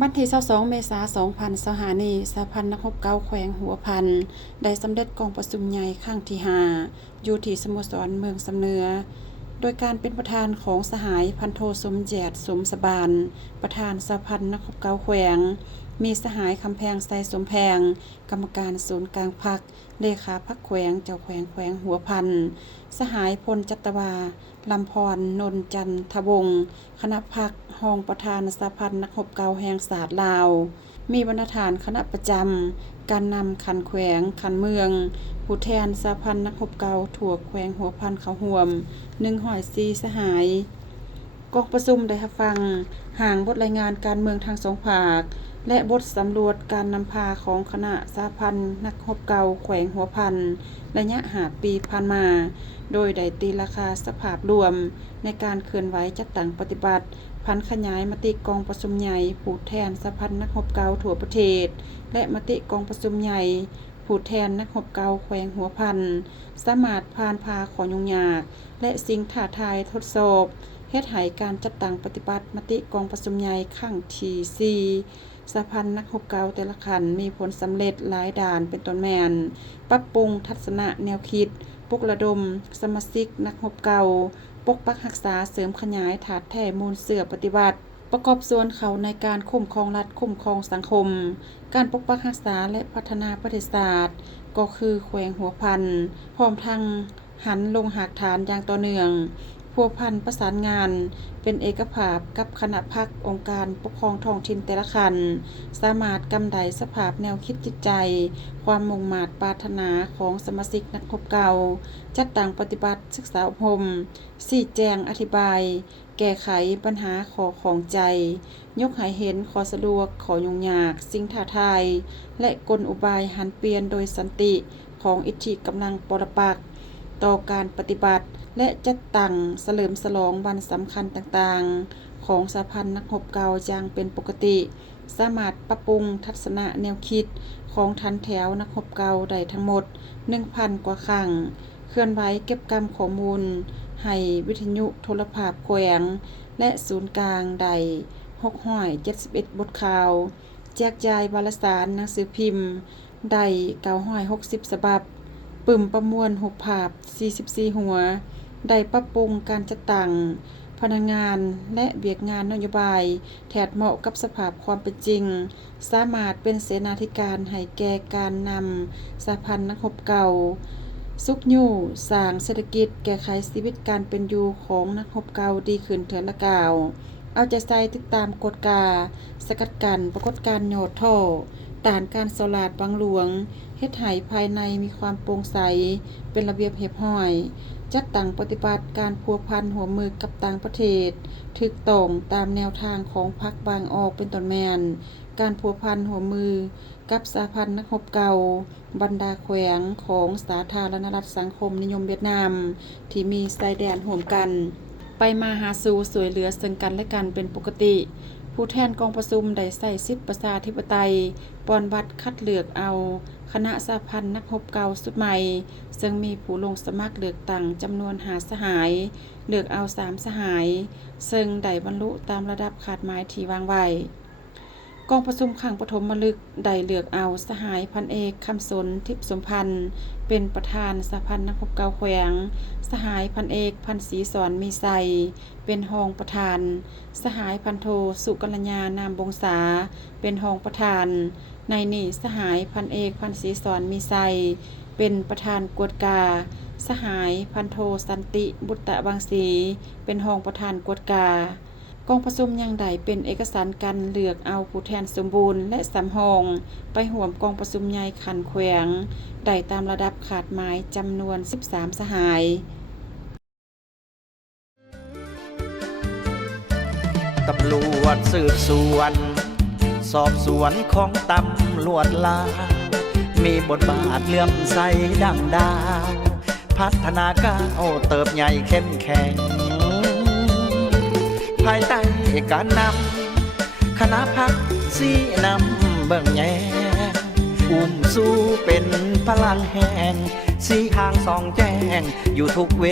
วันที่22เมษายน2025นี้สหพันธ์นักรบเก่าแขวงหัวพันได้สำเร็จกองประชุมใหญ่ครั้งที่5อยู่ที่สโมสรเมืองสำเนือโดยการเป็นประธานของสหายพันโทสมแยดสมสบานประธานสหพันธ์นักรบเก่าแขวงมีสหายคำแพงไซสมแพงกรรมการศูนย์กลางพรรคเลขาพรรคแขวงเจ้าแขวงหัวพันสหายพลจัตวาลำพรนนจันทวงศ์คณะพรรครองประธานสหพันธ์นักรบเก่าแห่งศาสตร์ลาวมีบรรณาธิการคณะประจำการนำขันแขวงขันเมืองผู้แทนสหพันธ์นักรบเก่าถั่วแขวงหัวพันเขาห่วม104สหายกองประชุมได้รับฟังห่างบทรายงานการเมืองทางสองภาคและบทสำรวจการนำพาของคณะสหพันธ์นักรบเก่าแขวงหัวพันระยะ5 ปีผ่านมาโดยได้ตีราคาสภาพรวมในการเคลื่อนไหวจัดตั้งปฏิบัติพันขยายมติกองประชุมใหญ่ผู้แทนสหพันธ์นักรบเก่าทั่วประเทศและมติกองประชุมใหญ่ผู้แทนนักรบเก่าแขวงหัวพันสามารถผ่านพาขอยุ่งยากและสิ่งท้าทายทดสอบเฮ็ดให้การจัดตั้งปฏิบัติมติกองประชุมใหญ่ครั้งที่4สหพันธ์นักรบเก่าแต่ละขันมีผลสำเร็จหลายด้านเป็นต้นแม่นปรับปรุงทัศนะแนวคิดปลุกระดมสมาชิกนักรบเก่าปกปักรักษาเสริมขยายถาดแท้มูลเสื่อปฏิบัติประกอบส่วนเขาในการคุ้มครองรัฐคุ้มครองสังคมการปกปักรักษาและพัฒนาประเทศชาติก็คือแขวงหัวพันพร้อมทั้งหันลงหากฐานอย่างต่อเนื่องพัวพันประสานงานเป็นเอกภาพกับคณะพรรคองค์การปกครองท้องถิ่นแต่ละขันสามารถกำไดสภาพแนวคิดจิตใจความมุ่งมา่ปรารถนาของสมาชิกนักรบเก่าจัดตั้งปฏิบัติศึกษาอบรมชี้แจงอธิบายแก้ไขปัญหาขอของใจยกให้เห็นขอสะดวกขอยุ่งยากสิ่งท้าทายและกลอุบายหันเปลี่ยนโดยสันติของอิทธิกำลังปรปักษ์ต่อการปฏิบัติและจัดตั้งเฉลิมฉลองวันสำคัญต่างๆของสหพันธ์นักรบเก่าอย่างเป็นปกติสามารถปรับปรุงทัศนะแนวคิดของทันแถวนักรบเก่าได้ทั้งหมด 1,000 กว่าครั้งเคลื่อนไหวเก็บกำข้อมูลให้วิทยุโทรภาพแขวงและศูนย์กลางได้671บทข่าวแจกจ่ายวารสารหนังสือพิมพ์ได้960ฉบับปึ่มประมวลรูปภาพ44หัวได้ปรับปรุงการจัดตั้งพนักงานและเบียกงานนโยบายแทดเหมาะกับสภาพความเป็นจริงสามารถเป็นเสนาธิการให้แก่การนำสหพันธ์นักรบเก่าสุขยู่สร้างเศรษฐกิจแก้ไขชีวิตการเป็นอยู่ของนักรบเก่าดีขึ้นเถิดละกล่าวเอาใจใส่ติดตามกฎกาสกัดกั้นปรากฏการณ์โยธท่อต้านการสลาดวังหลวงเฮ็ดให้ภายในมีความโปร่งใสเป็นระเบียบเรียบร้อยจัดตั้งปฏิบัติการพัวพันหัวมือกับต่างประเทศถูกต้องตามแนวทางของพรรคบางออกเป็นต้นแม่นการพัวพันหัวมือกับสหพันธ์นักรบเก่าบรรดาแขวงของสาธารณรัฐสังคมนิยมเวียดนามที่มีชายแดนร่วมกันไปมาหาสู่สวยเหลือซึ่งกันและกันเป็นปกติผู้แทนกองประชุมได้ใส่สิทธิประชาธิปไตยปอนบัตรคัดเลือกเอาคณะสหพันธ์นักรบเก่าสุดใหม่ซึ่งมีผู้ลงสมัครเลือกตั้งจำนวน5สหายเลือกเอา3สหายซึ่งได้บรรลุตามระดับคาดหมายที่วางไว้กองประชุมครั้งปฐมฤกษ์ได้เลือกเอาสหายพันเอกคำสนทิพย์สมพันธ์เป็นประธานสหพันธ์นักรบเก่าแขวงสหายพันเอกพันศรีสอนมีไซเป็นรองประธานสหายพันโทสุกัญญานามบงษาเป็นรองประธานในนี่สหายพันเอกพันศรีสอนมีไซเป็นประธานกวดกาสหายพันโทสันติบุตตะบางสีเป็นรองประธานกวดกากองประชุมยังได้เป็นเอกสารการเลือกเอาผู้แทนสมบูรณ์และสำรองไปห่วมกองประชุมใหญ่ขันแขวงได้ตามระดับขาดหมายจำนวน13สหายตำรวจสืบสวนสอบสวนของตำรวจลาวมีบทบาทเลื่อมใสดังดาวพัฒนาก้าวเติบใหญ่เข้มแข็งภายใต้การนำคณะพรรคสีนำเบิ่งแยงอุ้มสู้เป็นพลังแห่งสีทางสองแจ้งอยู่ทุกเว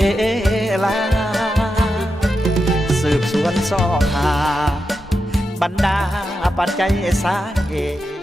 ลาสืบสวนซ่อหา บรรดาปัจจัยสาเหตุ